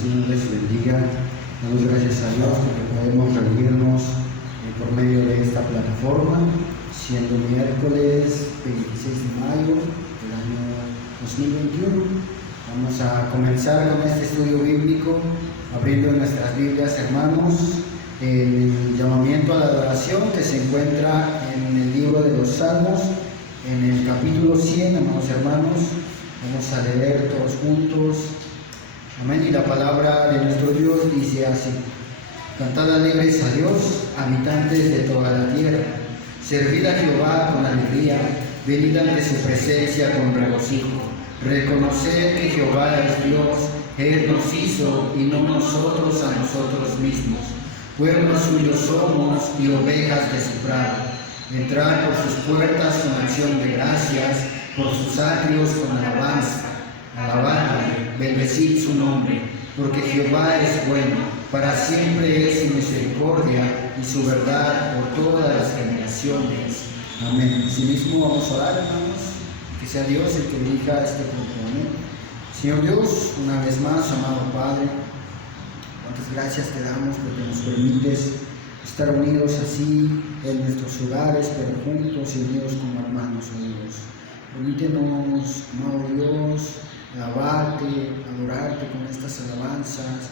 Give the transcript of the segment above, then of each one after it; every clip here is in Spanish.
Señor les bendiga. Damos gracias a Dios porque podemos reunirnos por medio de esta plataforma, siendo miércoles 26 de mayo del año 2021. Vamos a comenzar con este estudio bíblico, abriendo nuestras Biblias, hermanos, el llamamiento a la adoración que se encuentra en el libro de los Salmos, en el capítulo 100, amados hermanos. Vamos a leer todos juntos. Amén. Y la palabra de nuestro Dios dice así: Cantad alegres a Dios, habitantes de toda la tierra. Servid a Jehová con alegría, venid ante su presencia con regocijo. Reconoced que Jehová es Dios, Él nos hizo y no nosotros a nosotros mismos. Pueblos suyos somos y ovejas de su prado. Entrad por sus puertas con acción de gracias, por sus atrios con alabanza. Alabadle, bendecid su nombre, porque Jehová es bueno, para siempre es su misericordia y su verdad por todas las generaciones. Amén. Asimismo vamos a orar, hermanos, que sea Dios el que dirija este culto. Amén. Señor Dios, una vez más, amado Padre, cuántas gracias te damos porque nos permites estar unidos así en nuestros hogares, pero juntos y unidos como hermanos unidos. Permítenos, amado Dios, alabarte, adorarte con estas alabanzas,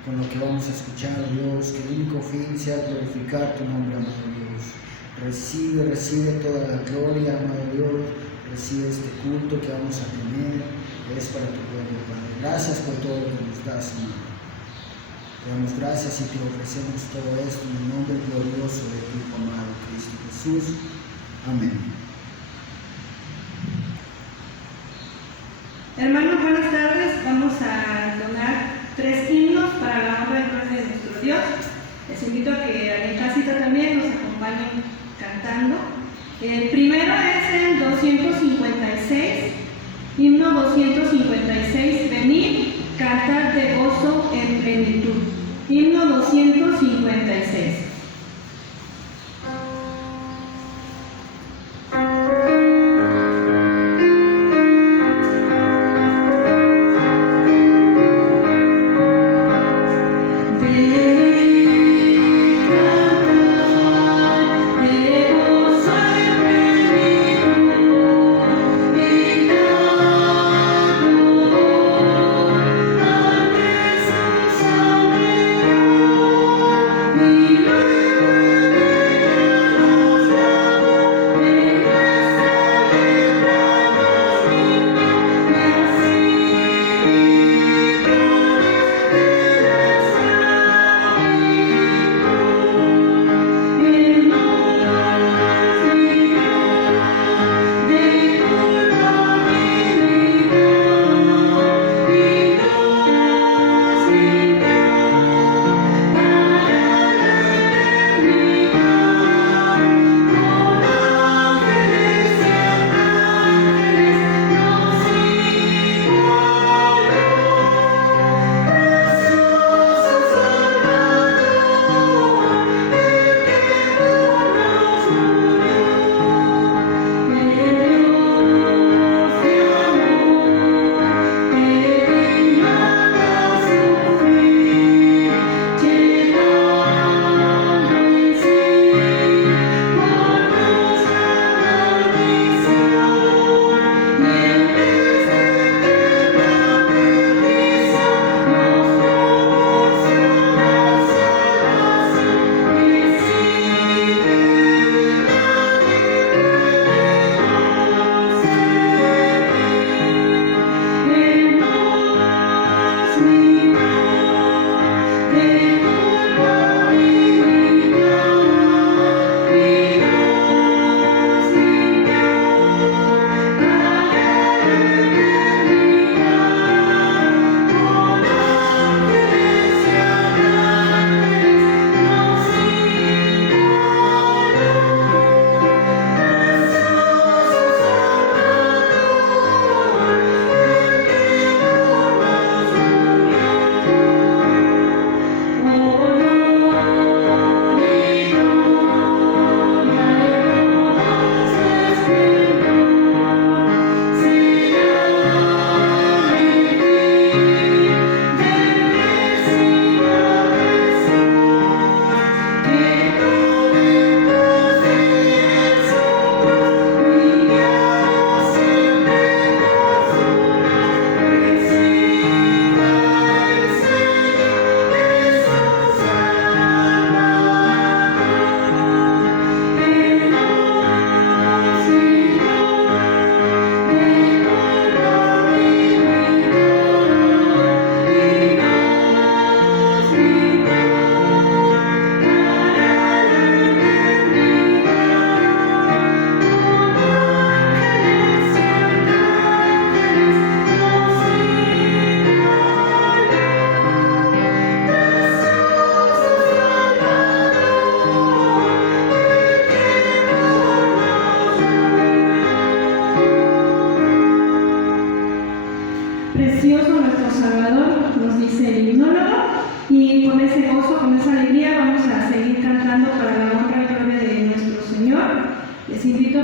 con lo que vamos a escuchar, Dios, que el único fin sea glorificar tu nombre, amado Dios. Recibe toda la gloria, amado Dios, recibe este culto que vamos a tener, que es para tu pueblo, Padre. Gracias por todo lo que nos das, Señor. Te damos gracias y te ofrecemos todo esto en el nombre glorioso de tu Hijo amado, Cristo Jesús. Amén. Hermanos, buenas tardes. Vamos a entonar 3 himnos para la honra y gloria de nuestro Dios. Les invito a que en casita también nos acompañen cantando. El primero es el 256, himno 256, venid, cantad de gozo en plenitud. Himno 256. We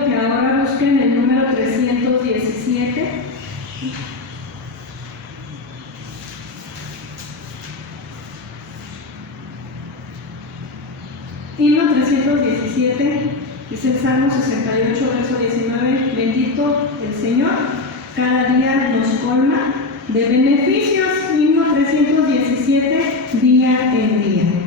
invito a que ahora busquen el número 317. Himno 317 es el Salmo 68, verso 19. Bendito el Señor, cada día nos colma de beneficios. Himno 317, día en día.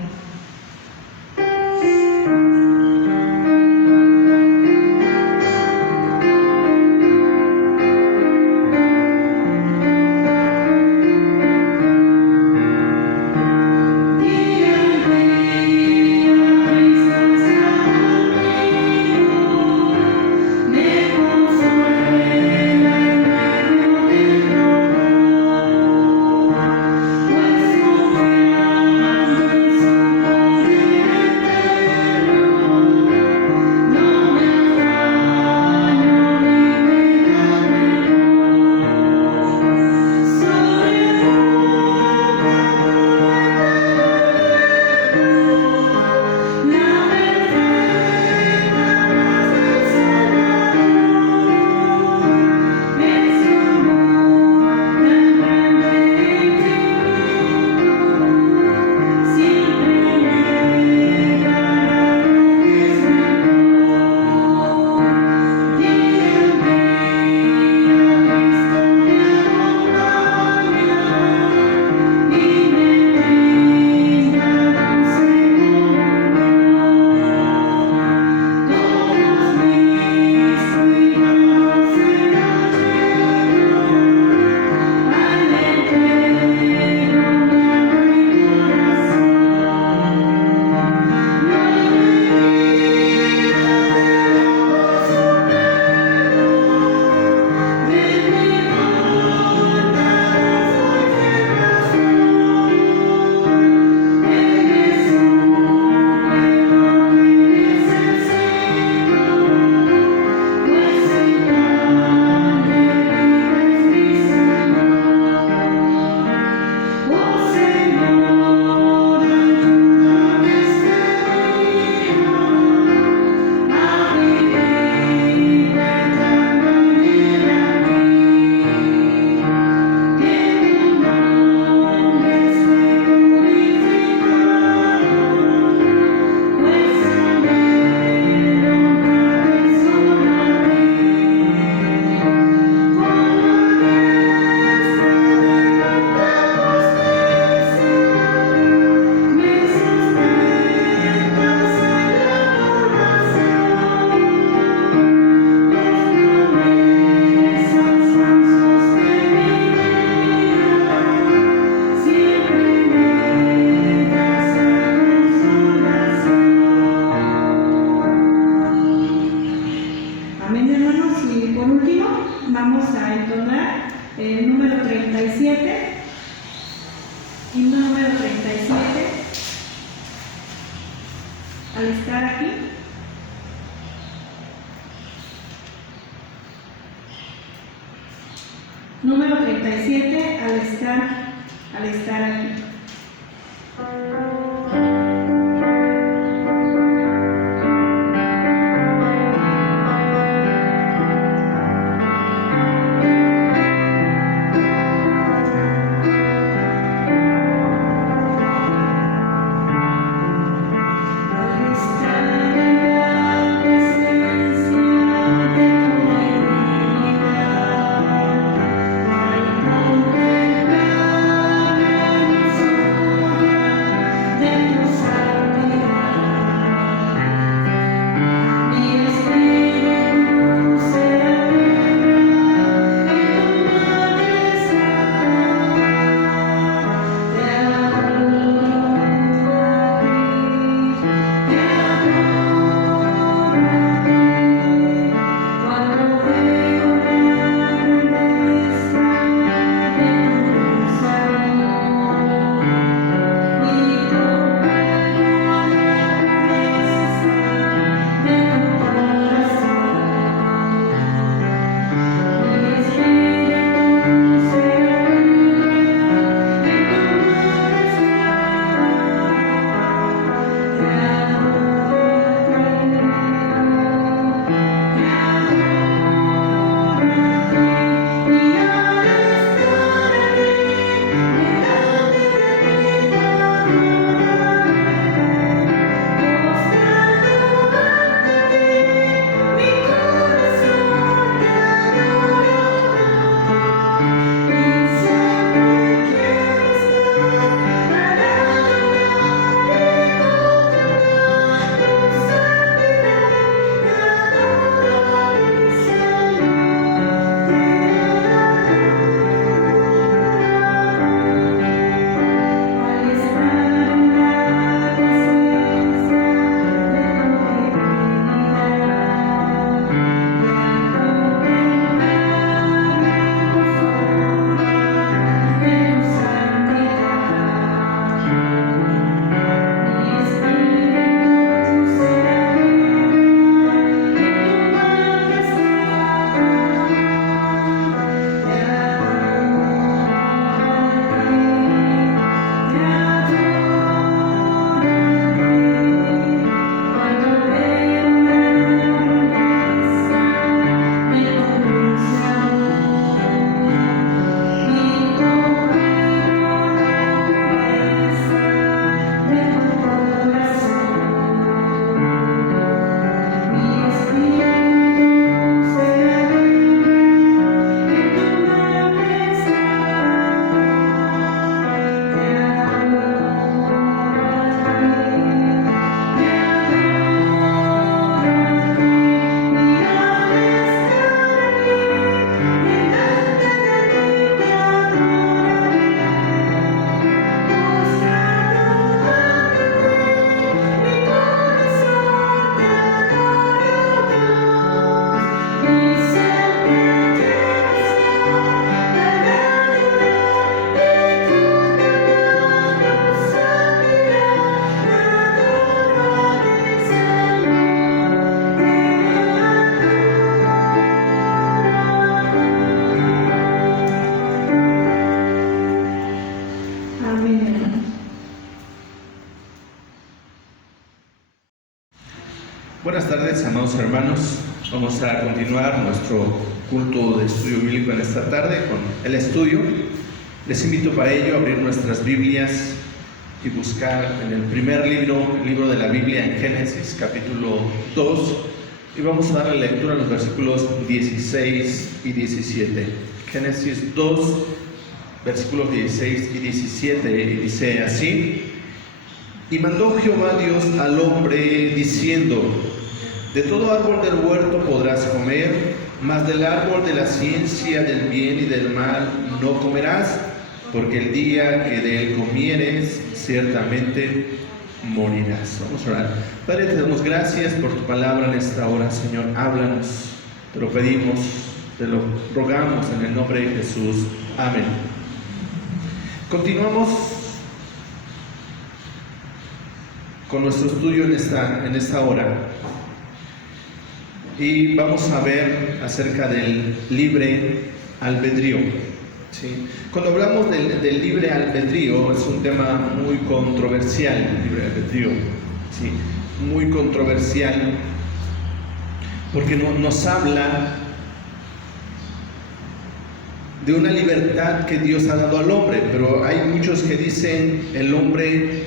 Al estar aquí, número 37, al estar aquí. hermanos, vamos a continuar nuestro culto de estudio bíblico en esta tarde con el estudio. Les invito para ello a abrir nuestras Biblias y buscar en el primer libro, el libro de la Biblia en Génesis, capítulo 2, y vamos a dar lectura a los versículos 16 y 17. Génesis 2, versículos 16 y 17, y dice así: Y mandó Jehová Dios al hombre diciendo: De todo árbol del huerto podrás comer, mas del árbol de la ciencia del bien y del mal no comerás, porque el día que de él comieres, ciertamente morirás. Vamos a orar. Padre, te damos gracias por tu palabra en esta hora, Señor. Háblanos, te lo pedimos, te lo rogamos en el nombre de Jesús. Amén. Continuamos con nuestro estudio en esta hora, y vamos a ver acerca del libre albedrío. ¿Sí? Cuando hablamos del libre albedrío, es un tema muy controversial, el libre albedrío, ¿sí? Muy controversial, porque nos habla de una libertad que Dios ha dado al hombre, pero hay muchos que dicen el hombre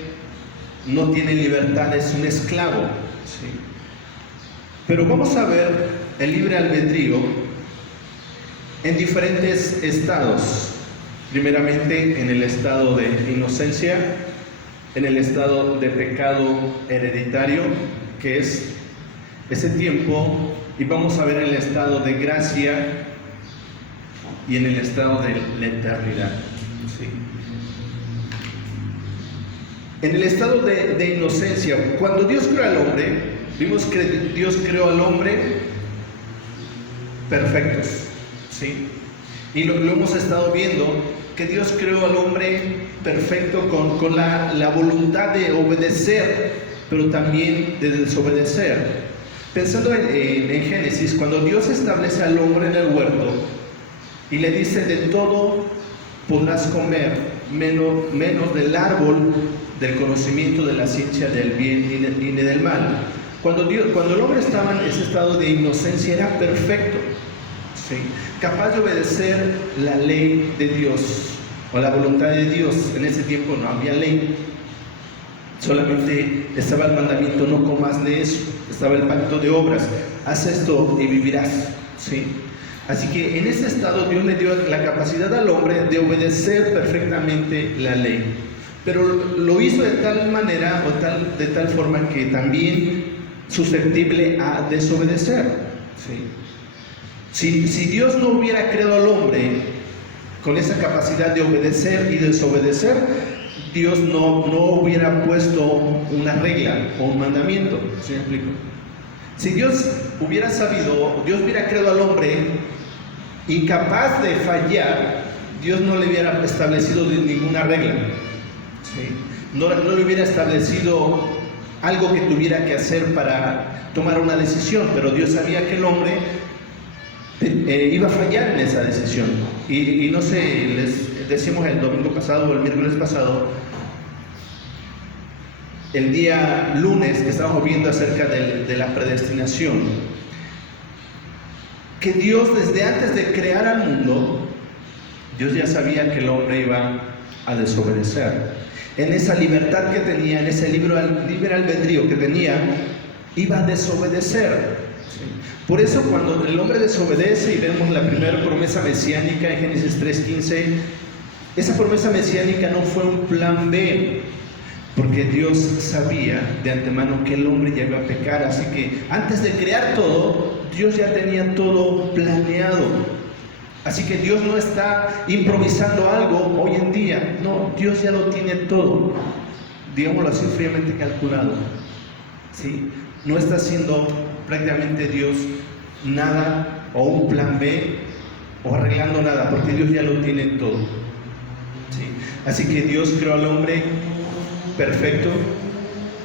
no tiene libertad, es un esclavo. ¿Sí? Pero vamos a ver el libre albedrío en diferentes estados. Primeramente en el estado de inocencia, en el estado de pecado hereditario, que es ese tiempo, y vamos a ver el estado de gracia y en el estado de la eternidad. ¿Sí? En el estado de inocencia, cuando Dios creó al hombre, vimos que Dios creó al hombre perfectos, ¿sí? Y lo hemos estado viendo, que Dios creó al hombre perfecto con la voluntad de obedecer, pero también de desobedecer. Pensando en Génesis, cuando Dios establece al hombre en el huerto y le dice: de todo podrás comer, menos del árbol del conocimiento de la ciencia del bien y del mal. Cuando el hombre estaba en ese estado de inocencia, era perfecto, ¿sí? Capaz de obedecer la ley de Dios o la voluntad de Dios. En ese tiempo no había ley, solamente estaba el mandamiento: no comas de eso. Estaba el pacto de obras: haz esto y vivirás, ¿sí? Así que en ese estado Dios le dio la capacidad al hombre de obedecer perfectamente la ley, pero lo hizo de tal manera o de tal forma que también susceptible a desobedecer, ¿sí? Si Dios no hubiera creado al hombre con esa capacidad de obedecer y desobedecer, Dios no hubiera puesto una regla o un mandamiento. ¿Sí me explico? Si Dios hubiera sabido, Dios hubiera creado al hombre incapaz de fallar, Dios no le hubiera establecido ninguna regla, ¿sí? No le hubiera establecido algo que tuviera que hacer para tomar una decisión, pero Dios sabía que el hombre iba a fallar en esa decisión. Y no sé, les decimos el domingo pasado o el miércoles pasado, el día lunes, que estábamos viendo acerca de la predestinación, que Dios, desde antes de crear al mundo, Dios ya sabía que el hombre iba a desobedecer. En esa libertad que tenía, en ese libre albedrío que tenía, iba a desobedecer, ¿sí? Por eso cuando el hombre desobedece, y vemos la primera promesa mesiánica en Génesis 3:15, esa promesa mesiánica no fue un plan B, porque Dios sabía de antemano que el hombre ya iba a pecar. Así que antes de crear todo, Dios ya tenía todo planeado. Así que Dios no está improvisando algo hoy en día. No, Dios ya lo tiene todo, digámoslo así, fríamente calculado, ¿sí? No está haciendo prácticamente Dios nada, o un plan B, o arreglando nada, porque Dios ya lo tiene todo, ¿sí? Así que Dios creó al hombre perfecto,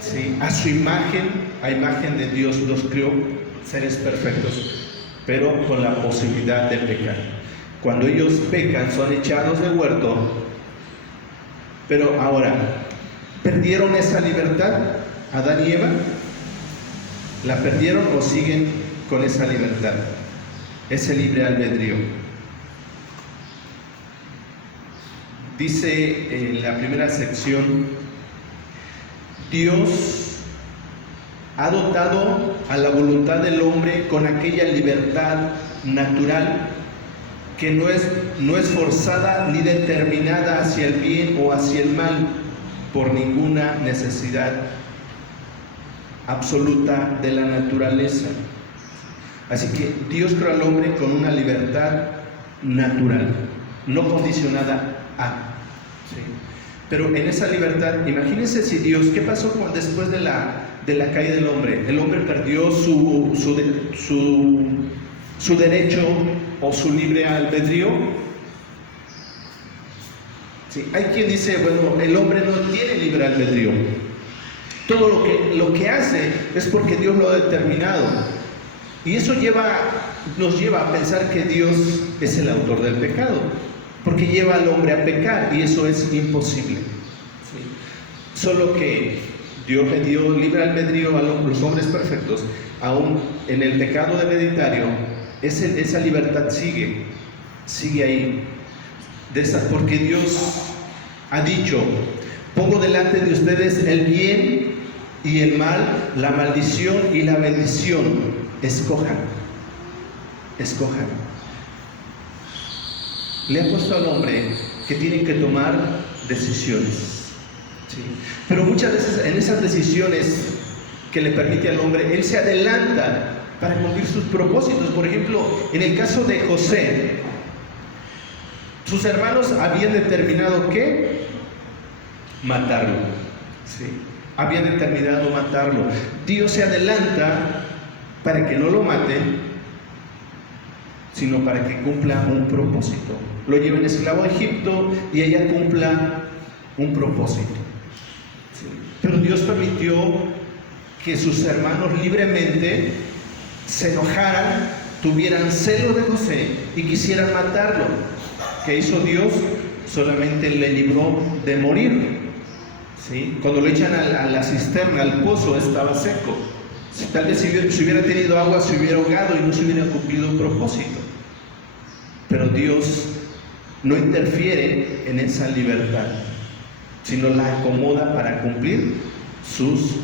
¿sí? A su imagen, a imagen de Dios los creó, seres perfectos, pero con la posibilidad de pecar. Cuando ellos pecan, son echados del huerto. Pero ahora, ¿perdieron esa libertad Adán y Eva? ¿La perdieron o siguen con esa libertad, ese libre albedrío. Dice en la primera sección, Dios ha dotado a la voluntad del hombre con aquella libertad natural que no es forzada ni determinada hacia el bien o hacia el mal por ninguna necesidad absoluta de la naturaleza. Así que Dios creó al hombre con una libertad natural, no condicionada a. ¿Sí? Pero en esa libertad, imagínense si Dios, ¿qué pasó después de la caída del hombre? El hombre perdió su derecho o su libre albedrío. Sí, hay quien dice, bueno, el hombre no tiene libre albedrío. Todo lo que hace es porque Dios lo ha determinado. Y eso nos lleva a pensar que Dios es el autor del pecado, porque lleva al hombre a pecar, y eso es imposible. ¿Sí? Solo que Dios le dio libre albedrío a los hombres perfectos, aún en el pecado hereditario. Esa libertad sigue ahí, porque Dios ha dicho: pongo delante de ustedes el bien y el mal, la maldición y la bendición, escojan. Le ha puesto al hombre que tiene que tomar decisiones, ¿sí? Pero muchas veces en esas decisiones que le permite al hombre, él se adelanta para cumplir sus propósitos. Por ejemplo, en el caso de José, sus hermanos habían determinado que matarlo, ¿sí? Habían determinado matarlo. Dios se adelanta para que no lo maten, sino para que cumpla un propósito. Lo lleven esclavo a Egipto y ella cumpla un propósito, ¿sí? Pero Dios permitió que sus hermanos libremente se enojaran, tuvieran celo de José y quisieran matarlo. ¿Qué hizo Dios? Solamente le libró de morir, ¿sí? Cuando lo echan a la cisterna, al pozo, estaba seco. Tal vez si hubiera tenido agua se hubiera ahogado y no se hubiera cumplido un propósito. Pero Dios no interfiere en esa libertad, sino la acomoda para cumplir sus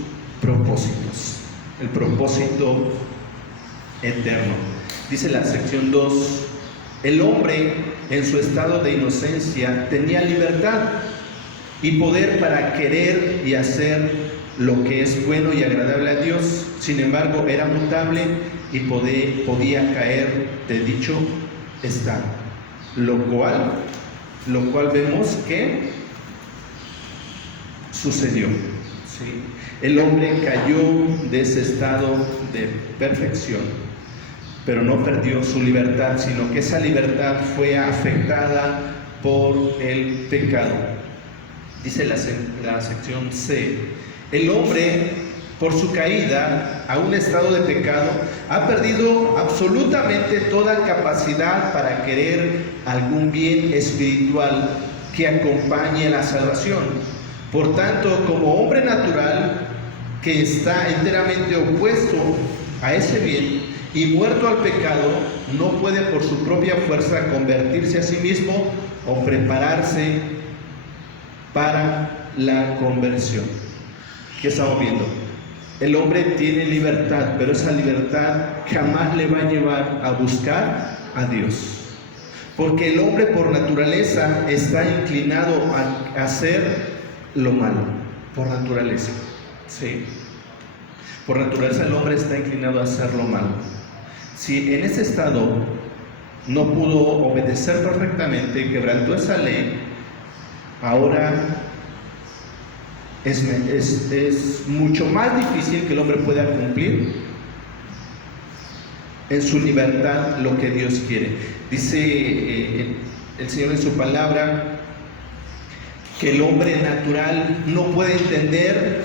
propósitos, el propósito eterno. Dice la sección 2, el hombre en su estado de inocencia tenía libertad y poder para querer y hacer lo que es bueno y agradable a Dios. Sin embargo, era mutable y podía caer de dicho estado, lo cual vemos que sucedió, ¿sí? El hombre cayó de ese estado de perfección, pero no perdió su libertad, sino que esa libertad fue afectada por el pecado. Dice la sección C, el hombre, por su caída a un estado de pecado, ha perdido absolutamente toda capacidad para querer algún bien espiritual que acompañe la salvación. Por tanto, como hombre natural que está enteramente opuesto a ese bien y muerto al pecado, no puede por su propia fuerza convertirse a sí mismo o prepararse para la conversión. ¿Qué estamos viendo? El hombre tiene libertad, pero esa libertad jamás le va a llevar a buscar a Dios. Porque el hombre por naturaleza está inclinado a hacer lo malo, por naturaleza. Sí. Por naturaleza el hombre está inclinado a hacer lo malo. Si en ese estado no pudo obedecer perfectamente, quebrantó esa ley, ahora es mucho más difícil que el hombre pueda cumplir en su libertad lo que Dios quiere. Dice el Señor en su palabra que el hombre natural no puede entender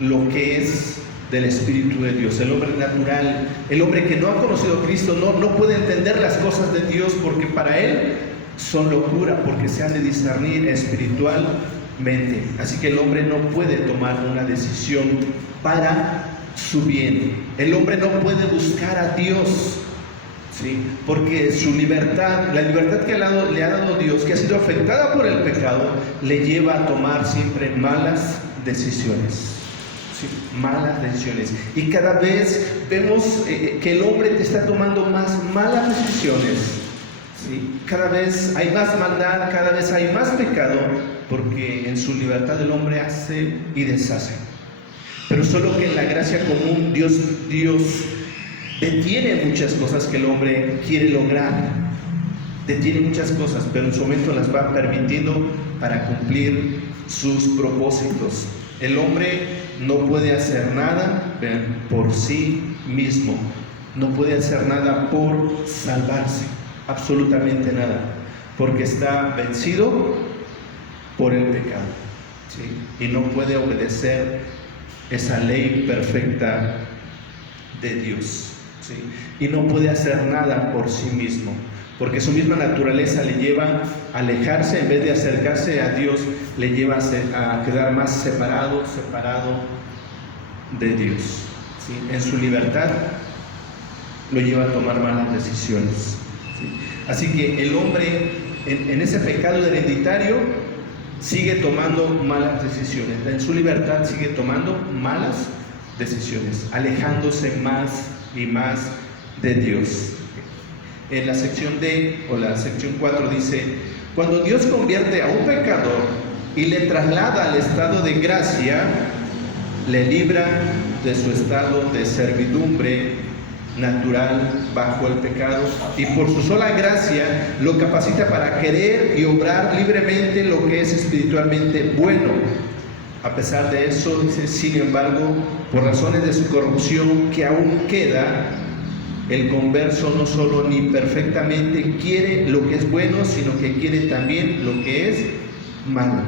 lo que es del Espíritu de Dios. El hombre natural, el hombre que no ha conocido a Cristo, no puede entender las cosas de Dios, porque para él son locura, porque se han de discernir espiritualmente. Así que el hombre no puede tomar una decisión para su bien. El hombre no puede buscar a Dios, ¿sí? Porque su libertad, la libertad que le ha dado Dios, que ha sido afectada por el pecado, le lleva a tomar siempre malas decisiones. Sí, malas decisiones. Y cada vez vemos que el hombre está tomando más malas decisiones. ¿Sí? Cada vez hay más maldad, cada vez hay más pecado, porque en su libertad el hombre hace y deshace. Pero solo que en la gracia común Dios detiene muchas cosas que el hombre quiere lograr. Detiene muchas cosas, pero en su momento las va permitiendo para cumplir sus propósitos. El hombre no puede hacer nada por sí mismo. No puede hacer nada por salvarse. Absolutamente nada. Porque está vencido por el pecado. ¿Sí? Y no puede obedecer esa ley perfecta de Dios. ¿Sí? Y no puede hacer nada por sí mismo. Porque su misma naturaleza le lleva a alejarse, en vez de acercarse a Dios, le lleva a quedar más separado de Dios. ¿Sí? En su libertad lo lleva a tomar malas decisiones. ¿Sí? Así que el hombre en ese pecado hereditario sigue tomando malas decisiones. En su libertad sigue tomando malas decisiones, alejándose más y más de Dios. En la sección D o la sección 4 dice: cuando Dios convierte a un pecador y le traslada al estado de gracia, le libra de su estado de servidumbre natural bajo el pecado, y por su sola gracia lo capacita para querer y obrar libremente lo que es espiritualmente bueno. A pesar de eso, dice, sin embargo, por razones de su corrupción que aún queda, el converso no solo ni perfectamente quiere lo que es bueno, sino que quiere también lo que es malo.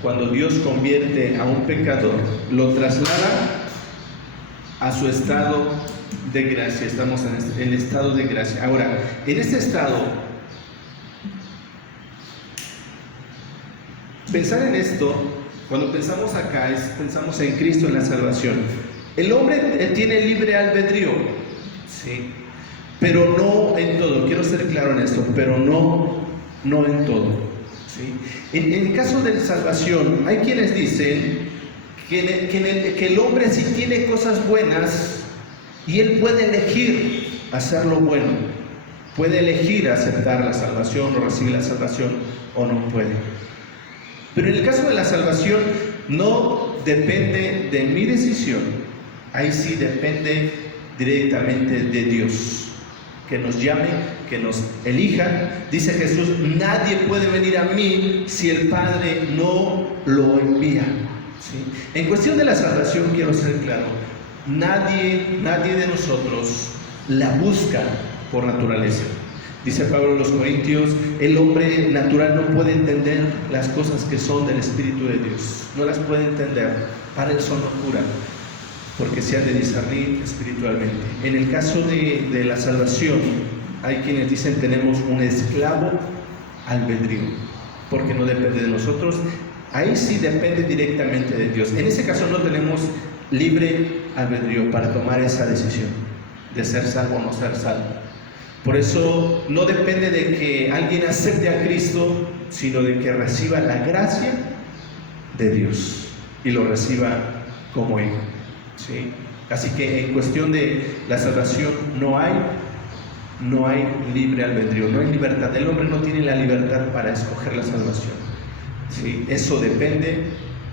Cuando Dios convierte a un pecador, lo traslada a su estado de gracia. Estamos en el estado de gracia. Ahora, en este estado, pensar en esto, cuando pensamos acá, pensamos en Cristo, en la salvación. El hombre tiene libre albedrío, ¿sí? Pero no en todo. Quiero ser claro en esto, pero no en todo, ¿sí? En el caso de la salvación, hay quienes dicen que el hombre sí tiene cosas buenas y él puede elegir hacer lo bueno. Puede elegir aceptar la salvación o recibir la salvación, o no puede. Pero en el caso de la salvación no depende de mi decisión. Ahí sí depende directamente de Dios, que nos llame, que nos elija. Dice Jesús: nadie puede venir a mí si el Padre no lo envía. ¿Sí? En cuestión de la salvación quiero ser claro: nadie de nosotros la busca por naturaleza. Dice Pablo a los Corintios: el hombre natural no puede entender las cosas que son del Espíritu de Dios. No las puede entender. Para él son locura, porque se han de discernir espiritualmente. En el caso de la salvación, hay quienes dicen tenemos un esclavo albedrío, porque no depende de nosotros. Ahí sí depende directamente de Dios. En ese caso no tenemos libre albedrío para tomar esa decisión de ser salvo o no ser salvo. Por eso no depende de que alguien acepte a Cristo, sino de que reciba la gracia de Dios y lo reciba como hijo. ¿Sí? Así que en cuestión de la salvación no hay libre albedrío, no hay libertad. El hombre no tiene la libertad para escoger la salvación. ¿Sí? Eso depende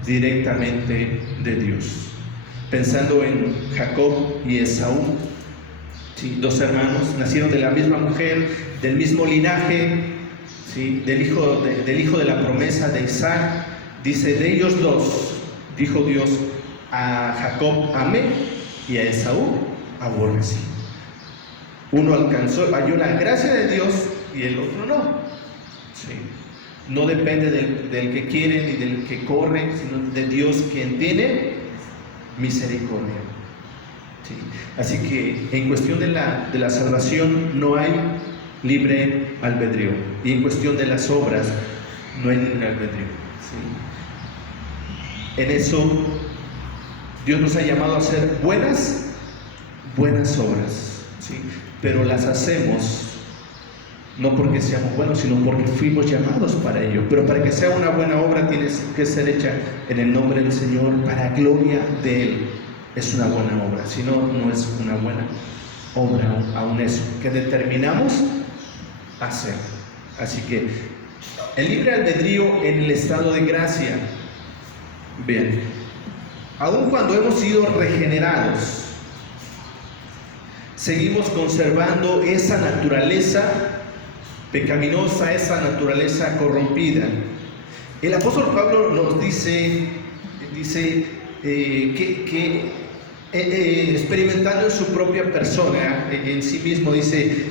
directamente de Dios. Pensando en Jacob y Esaú, ¿sí? Dos hermanos, nacieron de la misma mujer, del mismo linaje, ¿sí? del hijo de la promesa de Isaac. Dice: de ellos dos, dijo Dios, a Jacob amé y a Esaú aborrecí. Uno halló la gracia de Dios y el otro no. ¿Sí? No depende del que quiere ni del que corre, sino de Dios, quien tiene misericordia. ¿Sí? Así que en cuestión de la salvación no hay libre albedrío, y en cuestión de las obras no hay libre albedrío. ¿Sí? En eso Dios nos ha llamado a hacer buenas obras, ¿sí? Pero las hacemos no porque seamos buenos, sino porque fuimos llamados para ello. Pero para que sea una buena obra tiene que ser hecha en el nombre del Señor, para gloria de Él. Es una buena obra, si no, no es una buena obra aún eso que determinamos hacer. Así que el libre albedrío en el estado de gracia. Bien, aun cuando hemos sido regenerados, seguimos conservando esa naturaleza pecaminosa, esa naturaleza corrompida. El apóstol Pablo nos dice que experimentando en su propia persona, en sí mismo, dice: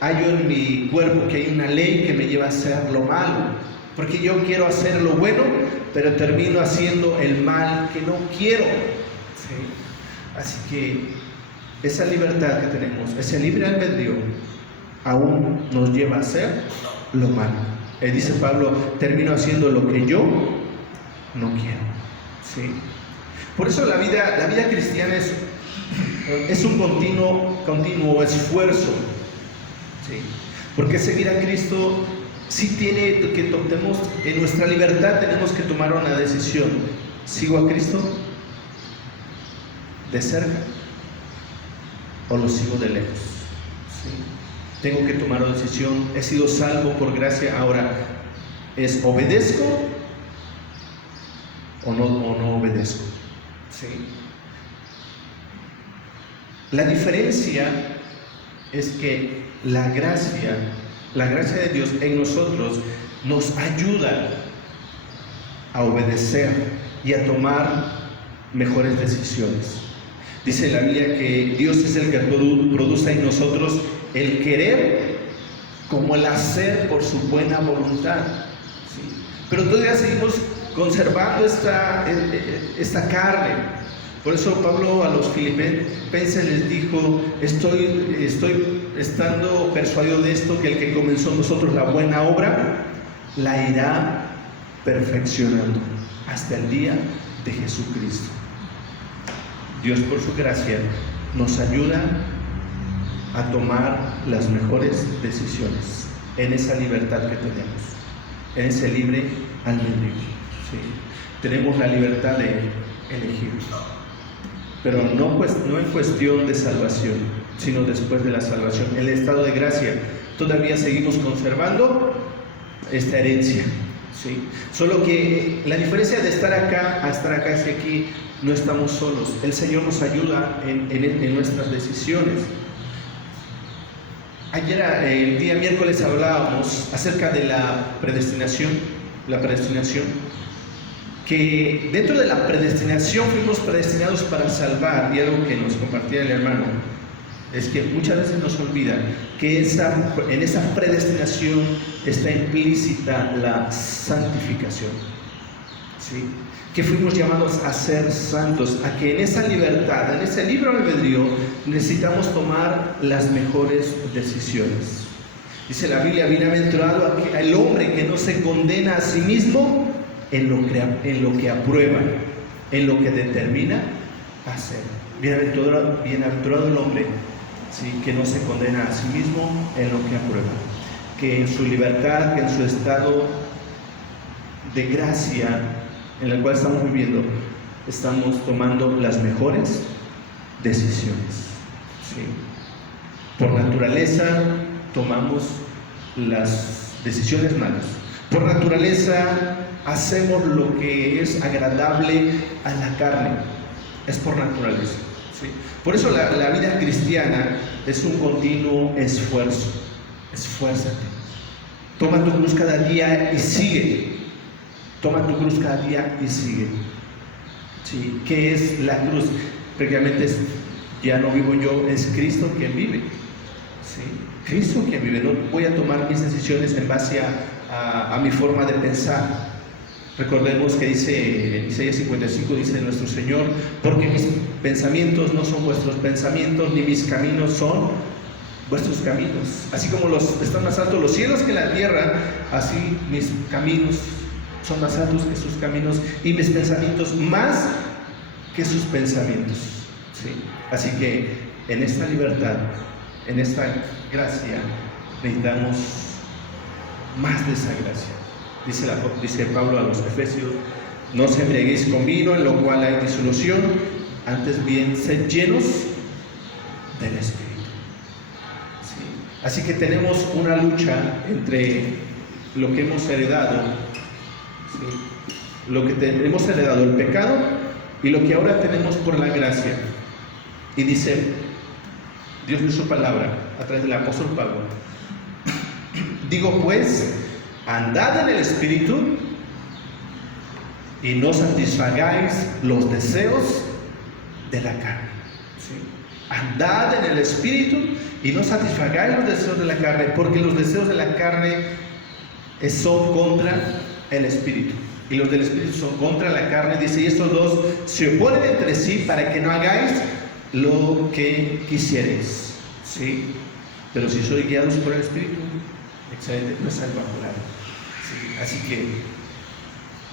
hallo en mi cuerpo que hay una ley que me lleva a hacer lo malo, porque yo quiero hacer lo bueno, pero termino haciendo el mal que no quiero, ¿sí? Así que esa libertad que tenemos, ese libre albedrío, aún nos lleva a hacer lo malo. Dice Pablo: termino haciendo lo que yo no quiero, ¿sí? Por eso la vida cristiana es un continuo esfuerzo, ¿sí? Porque seguir a Cristo sí tiene que tomemos, en nuestra libertad tenemos que tomar una decisión. ¿Sigo a Cristo de cerca o lo sigo de lejos? ¿Sí? Tengo que tomar una decisión. He sido salvo por gracia, ahora es obedezco o no obedezco, ¿sí? La diferencia es que la gracia de Dios en nosotros nos ayuda a obedecer y a tomar mejores decisiones. Dice la Biblia que Dios es el que produce en nosotros el querer como el hacer por su buena voluntad, ¿sí? Pero todavía seguimos conservando esta carne. Por eso Pablo a los filipenses les dijo: estoy estando persuadido de esto, que el que comenzó en nosotros la buena obra la irá perfeccionando hasta el día de Jesucristo. Dios, por su gracia, nos ayuda a tomar las mejores decisiones en esa libertad que tenemos, en ese libre albedrío, ¿sí? Tenemos la libertad de elegir, pero no en cuestión de salvación, sino después de la salvación. En el estado de gracia todavía seguimos conservando esta herencia, ¿sí? Solo que la diferencia de estar acá a estar acá es que aquí no estamos solos. El Señor nos ayuda en nuestras decisiones. Ayer, el día miércoles, hablábamos acerca de la predestinación, que dentro de la predestinación fuimos predestinados para salvar. Y algo que nos compartía el hermano es que muchas veces nos olvida que en esa predestinación está implícita la santificación, ¿sí? Que fuimos llamados a ser santos, a que en esa libertad, en ese libre albedrío, necesitamos tomar las mejores decisiones. Dice la Biblia: bienaventurado el hombre que no se condena a sí mismo en lo que aprueba, en lo que determina hacer. Bienaventurado el hombre, ¿sí?, que no se condena a sí mismo en lo que aprueba, que en su libertad, que en su estado de gracia en el cual estamos viviendo, estamos tomando las mejores decisiones, ¿sí? Por naturaleza tomamos las decisiones malas. Por naturaleza hacemos lo que es agradable a la carne. Es por naturaleza, ¿sí? Por eso la vida cristiana es un continuo esfuerzo. Esfuérzate. Toma tu cruz cada día y sigue. Toma tu cruz cada día y sigue, ¿sí? ¿Qué es la cruz? Prácticamente ya no vivo yo, es Cristo quien vive, ¿sí? Cristo quien vive. No voy a tomar mis decisiones en base a mi forma de pensar. Recordemos que dice en Isaías 55, dice nuestro Señor: porque mis pensamientos no son vuestros pensamientos, ni mis caminos son vuestros caminos. Así como están más altos los cielos que la tierra, así mis caminos son más altos que sus caminos, y mis pensamientos más que sus pensamientos. ¿Sí? Así que en esta libertad, en esta gracia, necesitamos más de esa gracia. Dice Pablo a los Efesios: no os embriaguéis con vino, en lo cual hay disolución, antes bien sed llenos del Espíritu. ¿Sí? Así que tenemos una lucha entre lo que hemos heredado, ¿sí? Lo que hemos heredado, el pecado, y lo que ahora tenemos por la gracia. Y dice Dios en su palabra a través del apóstol Pablo: digo pues, andad en el Espíritu y no satisfagáis los deseos de la carne. ¿Sí? Andad en el Espíritu y no satisfagáis los deseos de la carne, porque los deseos de la carne son contra el Espíritu, y los del Espíritu son contra la carne. Dice, y estos dos se oponen entre sí para que no hagáis lo que quisierais. ¿Sí? Pero si sois guiados por el Espíritu, excelente, no estáis bajo la ley. ¿Sí? Así que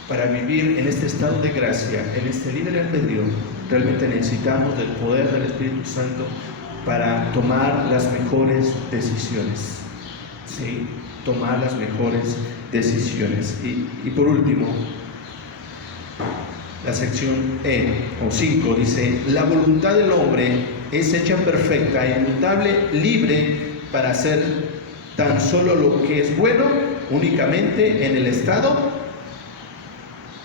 para vivir en este estado de gracia, en este libre albedrío, realmente necesitamos del poder del Espíritu Santo para tomar las mejores decisiones. ¿Sí? Tomar las mejores decisiones. Y por último, la sección E o 5 dice: la voluntad del hombre es hecha perfecta, inmutable, libre para hacer tan solo lo que es bueno, únicamente en el estado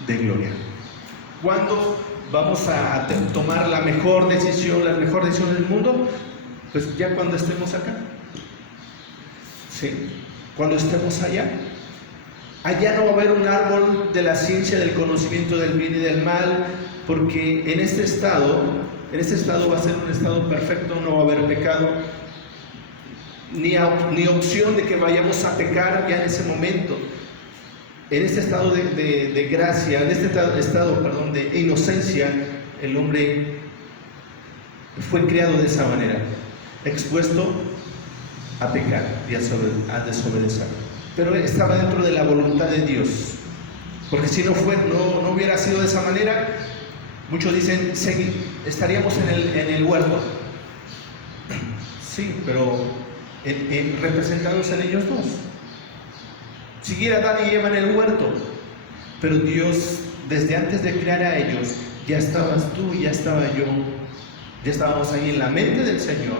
de gloria. ¿Cuándo vamos a tomar la mejor decisión del mundo? Pues ya cuando estemos acá. ¿Sí? Cuando estemos allá. Allá no va a haber un árbol de la ciencia del conocimiento del bien y del mal, porque en este estado va a ser un estado perfecto, no va a haber pecado, ni opción de que vayamos a pecar ya en ese momento. En este estado de gracia, en este estado de inocencia, el hombre fue creado de esa manera, expuesto a pecar y a desobedecer. Pero estaba dentro de la voluntad de Dios, porque si no hubiera sido de esa manera, muchos dicen, estaríamos en el huerto. Sí, pero representados en ellos dos. Siguiera Adán y Eva en el huerto, pero Dios, desde antes de crear a ellos, ya estabas tú, ya estaba yo, ya estábamos ahí en la mente del Señor,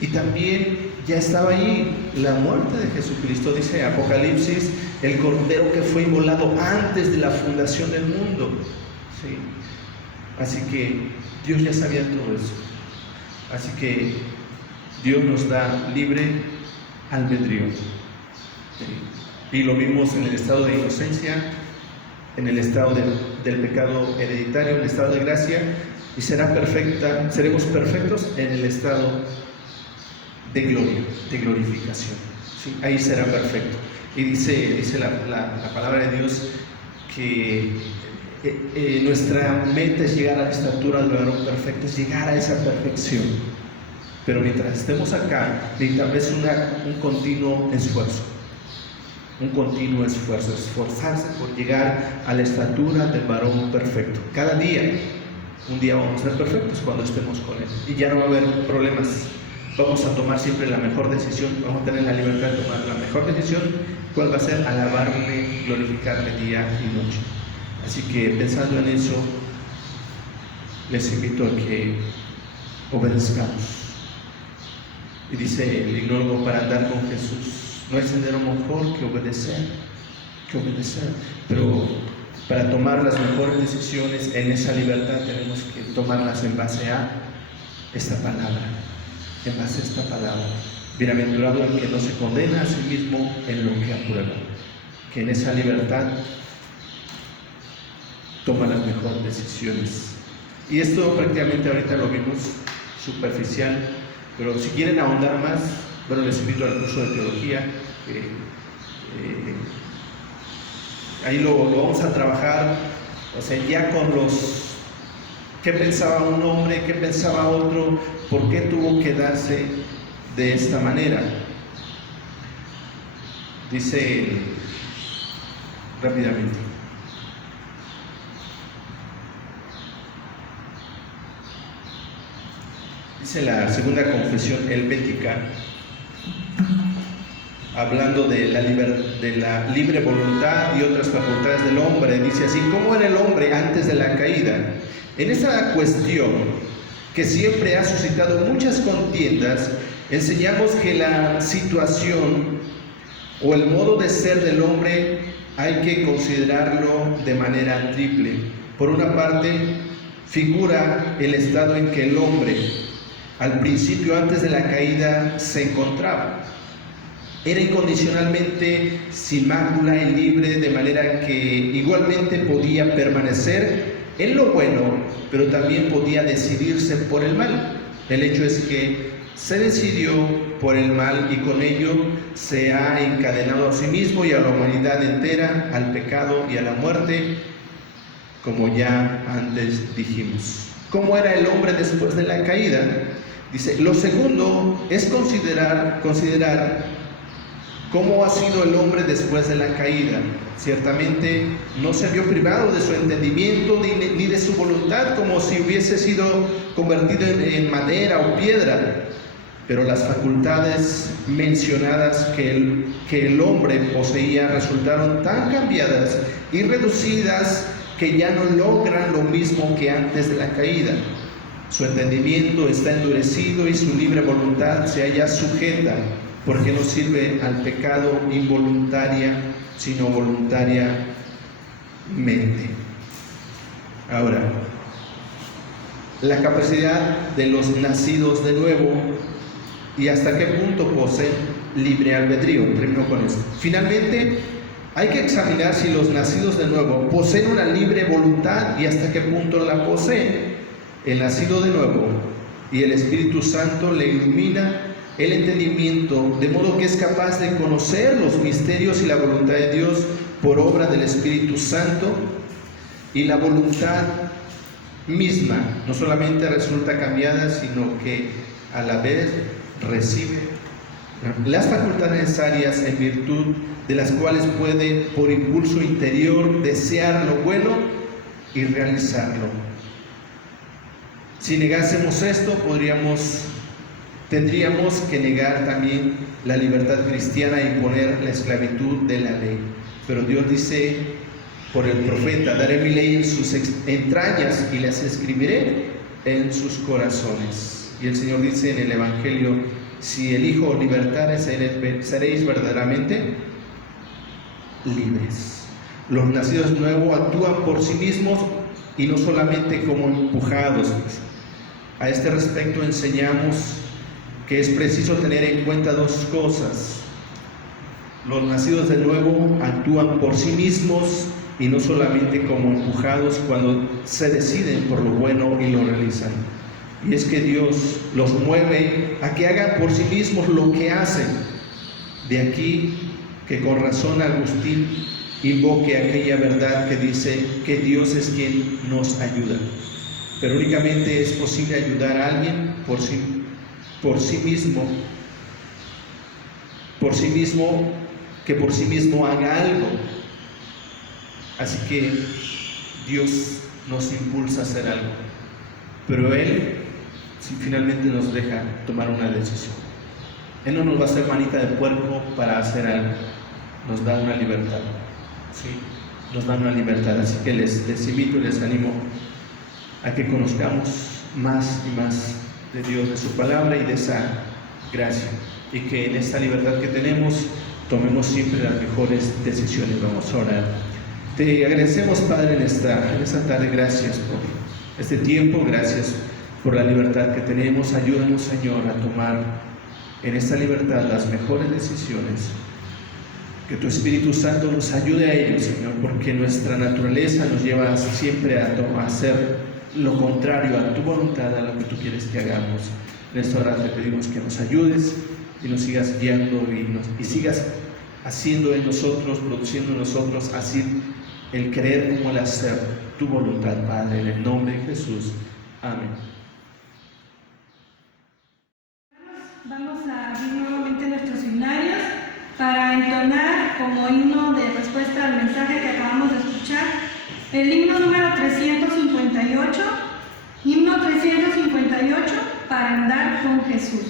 y también ya estaba ahí la muerte de Jesucristo. Dice Apocalipsis, el cordero que fue inmolado antes de la fundación del mundo. ¿Sí? Así que Dios ya sabía todo eso. Así que Dios nos da libre albedrío. ¿Sí? Y lo vimos en el estado de inocencia, en el estado del pecado hereditario, en el estado de gracia, y seremos perfectos en el estado de gloria, de glorificación. ¿Sí? Ahí será perfecto. Y dice la palabra de Dios que nuestra meta es llegar a la estatura del varón perfecto, es llegar a esa perfección. Pero mientras estemos acá, necesitamos un continuo esfuerzo. Esforzarse por llegar a la estatura del varón perfecto. Cada día, un día vamos a ser perfectos cuando estemos con Él. Y ya no va a haber problemas. Vamos a tomar siempre la mejor decisión, vamos a tener la libertad de tomar la mejor decisión. ¿Cuál va a ser? Alabarme, glorificarme día y noche. Así que pensando en eso, les invito a que obedezcamos. Y dice el ignólogo, para andar con Jesús no hay sendero mejor que obedecer. Pero para tomar las mejores decisiones en esa libertad tenemos que tomarlas en base a esta palabra. En base a esta palabra, bienaventurado el que no se condena a sí mismo en lo que aprueba, que en esa libertad toma las mejores decisiones. Y esto prácticamente ahorita lo vimos superficial, pero si quieren ahondar más, bueno, les invito al curso de teología. Ahí lo vamos a trabajar, o sea, ya con los qué pensaba un hombre, qué pensaba otro, por qué tuvo que darse de esta manera. Dice rápidamente: Dice la segunda confesión helvética, hablando de la libre voluntad y otras facultades del hombre, dice así: ¿cómo era el hombre antes de la caída? En esta cuestión, que siempre ha suscitado muchas contiendas, enseñamos que la situación o el modo de ser del hombre hay que considerarlo de manera triple. Por una parte, figura el estado en que el hombre, al principio, antes de la caída, se encontraba. Era incondicionalmente sin mácula y libre, de manera que igualmente podía permanecer en lo bueno, pero también podía decidirse por el mal. El hecho es que se decidió por el mal y con ello se ha encadenado a sí mismo y a la humanidad entera al pecado y a la muerte, como ya antes dijimos. ¿Cómo era el hombre después de la caída? Dice, lo segundo es considerar cómo ha sido el hombre después de la caída. Ciertamente no se vio privado de su entendimiento ni de su voluntad, como si hubiese sido convertido en madera o piedra, pero las facultades mencionadas que el hombre poseía resultaron tan cambiadas y reducidas que ya no logran lo mismo que antes de la caída. Su entendimiento está endurecido y su libre voluntad se halla sujeta, porque no sirve al pecado involuntaria, sino voluntariamente. Ahora, la capacidad de los nacidos de nuevo y hasta qué punto poseen libre albedrío. Termino con esto. Finalmente, hay que examinar si los nacidos de nuevo poseen una libre voluntad y hasta qué punto la poseen. El nacido de nuevo y el Espíritu Santo le ilumina el entendimiento, de modo que es capaz de conocer los misterios y la voluntad de Dios por obra del Espíritu Santo, y la voluntad misma no solamente resulta cambiada, sino que a la vez recibe las facultades necesarias en virtud de las cuales puede, por impulso interior, desear lo bueno y realizarlo. Si negásemos esto, tendríamos que negar también la libertad cristiana y poner la esclavitud de la ley. Pero Dios dice por el profeta: daré mi ley en sus entrañas y las escribiré en sus corazones. Y el Señor dice en el Evangelio: si el Hijo os libertare, seréis verdaderamente libres. Los nacidos de nuevo actúan por sí mismos y no solamente como empujados. A este respecto enseñamos que es preciso tener en cuenta dos cosas. Los nacidos de nuevo actúan por sí mismos y no solamente como empujados cuando se deciden por lo bueno y lo realizan. Y es que Dios los mueve a que hagan por sí mismos lo que hacen. De aquí que con razón Agustín invoque aquella verdad que dice que Dios es quien nos ayuda. Pero únicamente es posible ayudar a alguien por sí mismo, que por sí mismo haga algo. Así que Dios nos impulsa a hacer algo, pero Él finalmente nos deja tomar una decisión. Él no nos va a hacer manita de puerco para hacer algo, nos da una libertad, ¿sí? Nos da una libertad. Así que les invito y les animo a que conozcamos más y más de Dios, de su palabra y de esa gracia, y que en esta libertad que tenemos tomemos siempre las mejores decisiones. Vamos a orar. Te agradecemos, Padre, en esta tarde. Gracias por este tiempo, gracias por la libertad que tenemos. Ayúdanos, Señor, a tomar en esta libertad las mejores decisiones. Que tu Espíritu Santo nos ayude a ello, Señor, porque nuestra naturaleza nos lleva siempre a hacer lo contrario a tu voluntad, a lo que tú quieres que hagamos. En esta hora te pedimos que nos ayudes y nos sigas guiando y sigas haciendo en nosotros, produciendo en nosotros, así el querer como el hacer tu voluntad, Padre, en el nombre de Jesús. Amén. Vamos a abrir nuevamente nuestros himnarios para entonar como himno de respuesta al mensaje que acabamos de escuchar el himno número 358, himno 358. para andar con Jesús.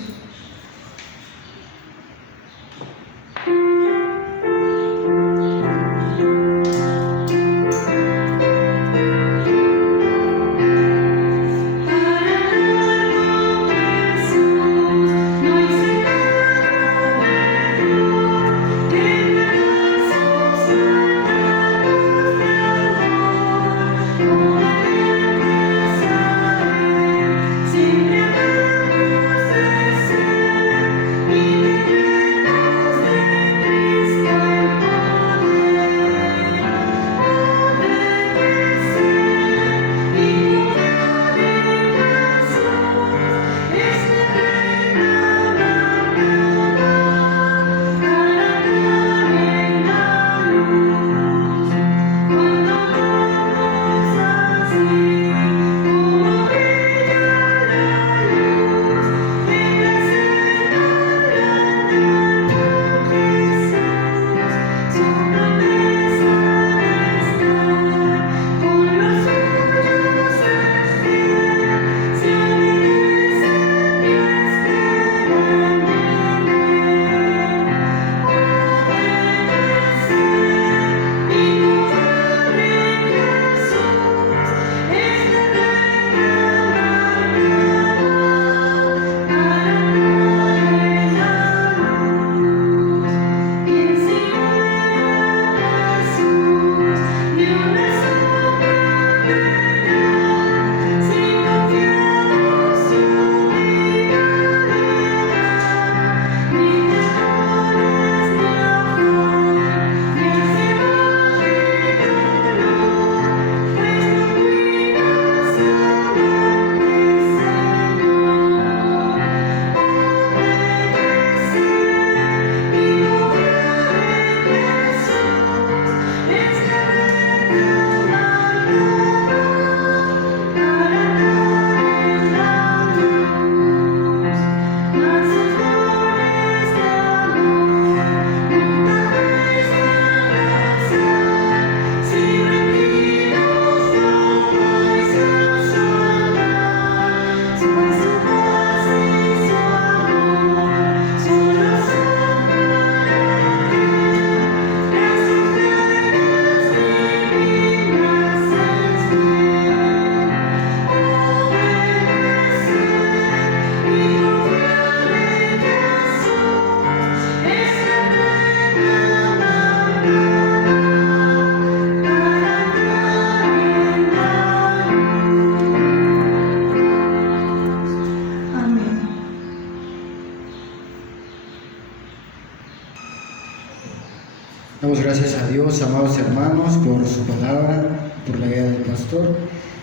Damos gracias a Dios, amados hermanos, por su palabra, por la guía del pastor.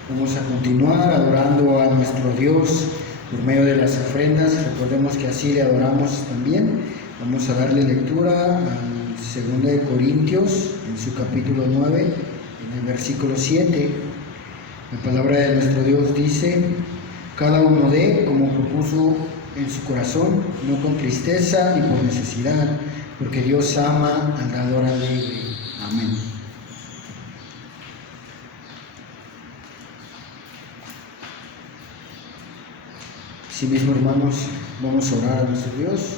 Vamos a continuar adorando a nuestro Dios por medio de las ofrendas. Recordemos que así le adoramos también. Vamos a darle lectura al 2 Corintios, en su capítulo 9, en el versículo 7. La palabra de nuestro Dios dice: cada uno dé como propuso en su corazón, no con tristeza y por necesidad, porque Dios ama al dador alegre. Amén. Así mismo, hermanos, vamos a orar a nuestro Dios.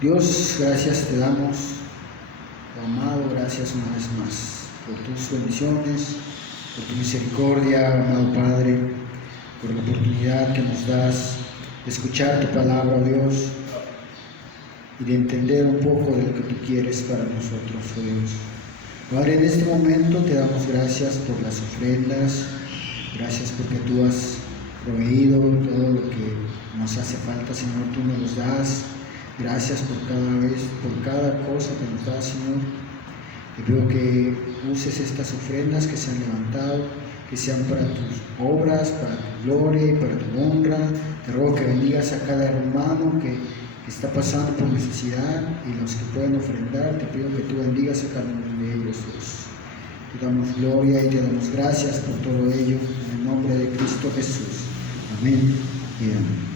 Dios, gracias te damos, oh amado, gracias una vez más por tus bendiciones, por tu misericordia, amado Padre, por la oportunidad que nos das de escuchar tu palabra, oh Dios, y de entender un poco de lo que tú quieres para nosotros, oh Dios. Padre, en este momento te damos gracias por las ofrendas, gracias porque tú has proveído todo lo que nos hace falta, Señor, tú nos los das. Gracias por cada cosa que nos das, Señor. Te pido que uses estas ofrendas que se han levantado, que sean para tus obras, para tu gloria y para tu honra. Te ruego que bendigas a cada hermano que está pasando por necesidad y los que pueden ofrendar. Te pido que tú bendigas a cada uno de ellos, Dios. Te damos gloria y te damos gracias por todo ello, en el nombre de Cristo Jesús. Amén y amén.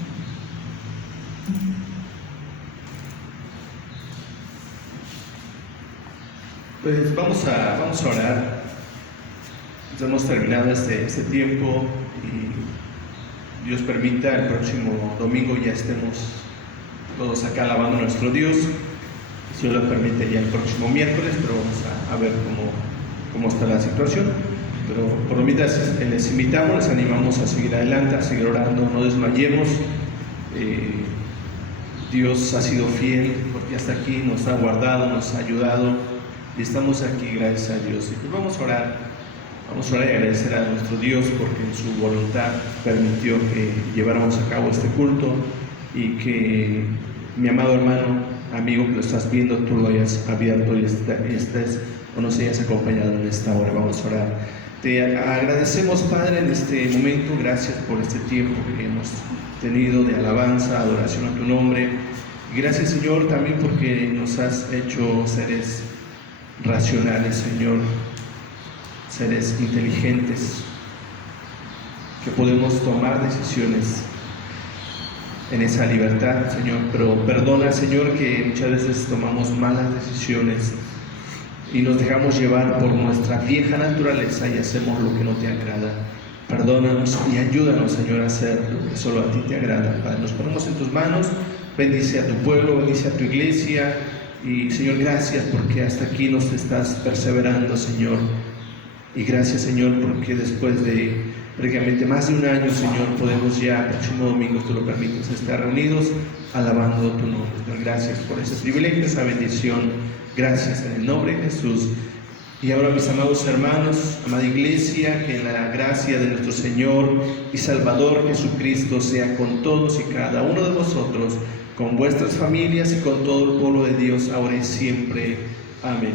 Pues vamos a orar. Hemos terminado este tiempo Dios permita, el próximo domingo ya estemos todos acá alabando a nuestro Dios. Si Dios lo permite, ya el próximo miércoles, pero vamos a ver cómo está la situación. Pero por lo mientras les invitamos, les animamos a seguir adelante, a seguir orando, no desmayemos. Dios ha sido fiel porque hasta aquí nos ha guardado, nos ha ayudado y estamos aquí gracias a Dios. Y pues vamos a orar y agradecer a nuestro Dios porque en su voluntad permitió que lleváramos a cabo este culto y que mi amado hermano, amigo que lo estás viendo, tú lo hayas abierto y estés o nos hayas acompañado en esta hora. Vamos a orar. Te agradecemos, Padre, en este momento. Gracias por este tiempo que hemos tenido de alabanza, adoración a tu nombre. Y gracias, Señor, también porque nos has hecho seres racionales, Señor, seres inteligentes, que podemos tomar decisiones en esa libertad, Señor. Pero perdona, Señor, que muchas veces tomamos malas decisiones y nos dejamos llevar por nuestra vieja naturaleza y hacemos lo que no te agrada. Perdónanos y ayúdanos, Señor, a hacer lo que solo a ti te agrada. Padre, nos ponemos en tus manos. Bendice a tu pueblo, bendice a tu iglesia. Y, Señor, gracias porque hasta aquí nos estás perseverando, Señor. Y gracias, Señor, porque después de prácticamente más de un año, Señor, podemos ya, el próximo domingo, tú lo permites, estar reunidos alabando tu nombre. Señor, gracias por ese privilegio, esa bendición. Gracias en el nombre de Jesús. Y ahora, mis amados hermanos, amada iglesia, que la gracia de nuestro Señor y Salvador Jesucristo sea con todos y cada uno de vosotros, con vuestras familias y con todo el pueblo de Dios, ahora y siempre. Amén.